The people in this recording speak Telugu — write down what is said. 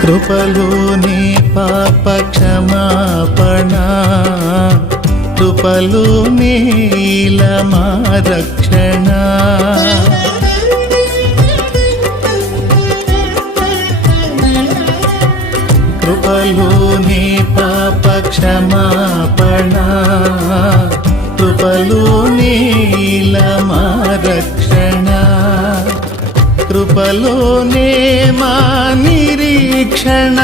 కృపలోని పాప క్షమాపణ కృపలోనే ఇలమా రక్షణ కృపలోనే పాప క్షమాపణ కృపలోనే ఇలమా రక్షణ కృపలోనే మా నిరీక్షణ.